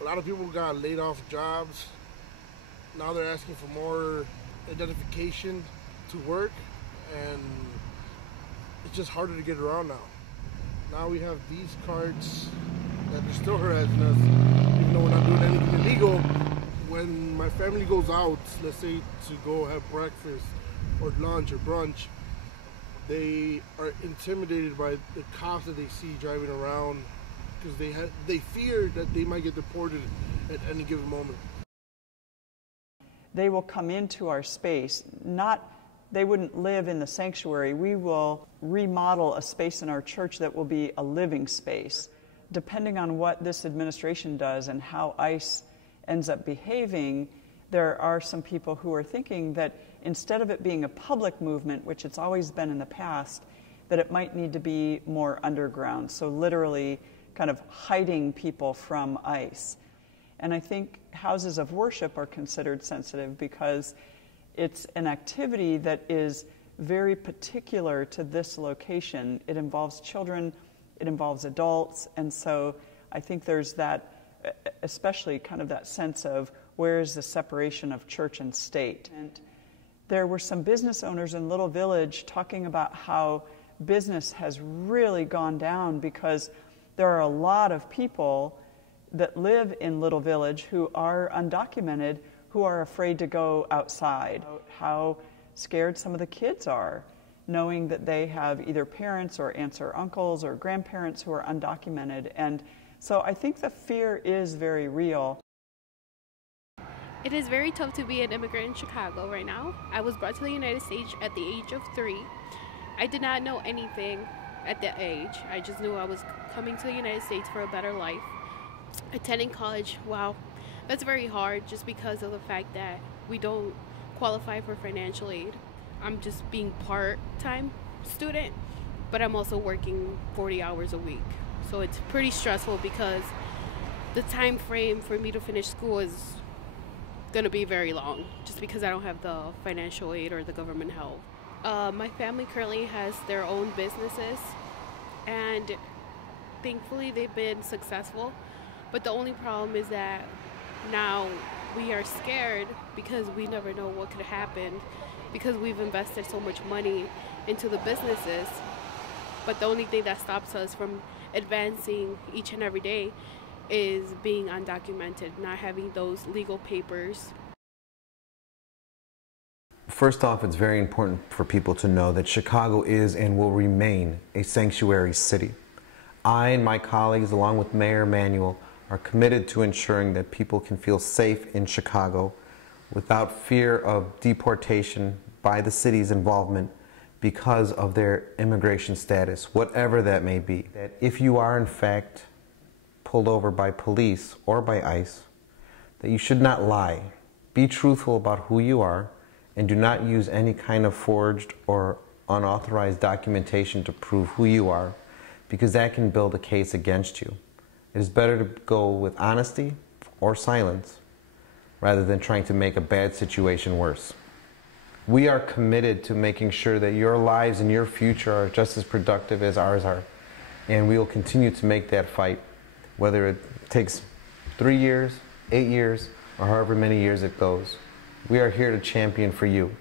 A lot of people got laid off jobs. Now they're asking for more identification to work, and it's just harder to get around now. Now we have these cards that are still harassing us, even though we're not doing anything illegal. When my family goes out, let's say to go have breakfast or lunch or brunch, they are intimidated by the cops that they see driving around because they fear that they might get deported at any given moment. They will come into our space, they wouldn't live in the sanctuary. We will remodel a space in our church that will be a living space. Depending on what this administration does and how ICE ends up behaving, there are some people who are thinking that instead of it being a public movement, which it's always been in the past, that it might need to be more underground, so literally kind of hiding people from ICE. And I think houses of worship are considered sensitive because it's an activity that is very particular to this location. It involves children, it involves adults, and so I think there's that, especially kind of that sense of where is the separation of church and state. And there were some business owners in Little Village talking about how business has really gone down because there are a lot of people that live in Little Village who are undocumented, who are afraid to go outside. How scared some of the kids are, knowing that they have either parents or aunts or uncles or grandparents who are undocumented. And so I think the fear is very real. It is very tough to be an immigrant in Chicago right now. I was brought to the United States at the age of 3. I did not know anything at that age. I just knew I was coming to the United States for a better life. Attending college, wow, that's very hard just because of the fact that we don't qualify for financial aid. I'm just being part-time student, but I'm also working 40 hours a week. So it's pretty stressful because the time frame for me to finish school is going to be very long just because I don't have the financial aid or the government help. My family currently has their own businesses, and thankfully they've been successful. But the only problem is that now we are scared because we never know what could happen because we've invested so much money into the businesses. But the only thing that stops us from advancing each and every day is being undocumented, not having those legal papers. First off, it's very important for people to know that Chicago is and will remain a sanctuary city. I and my colleagues, along with Mayor Emanuel, are committed to ensuring that people can feel safe in Chicago without fear of deportation by the city's involvement because of their immigration status, whatever that may be. That if you are in fact pulled over by police or by ICE, that you should not lie. Be truthful about who you are and do not use any kind of forged or unauthorized documentation to prove who you are, because that can build a case against you. It is better to go with honesty or silence rather than trying to make a bad situation worse. We are committed to making sure that your lives and your future are just as productive as ours are, and we will continue to make that fight, whether it takes 3 years, 8 years, or however many years it goes. We are here to champion for you.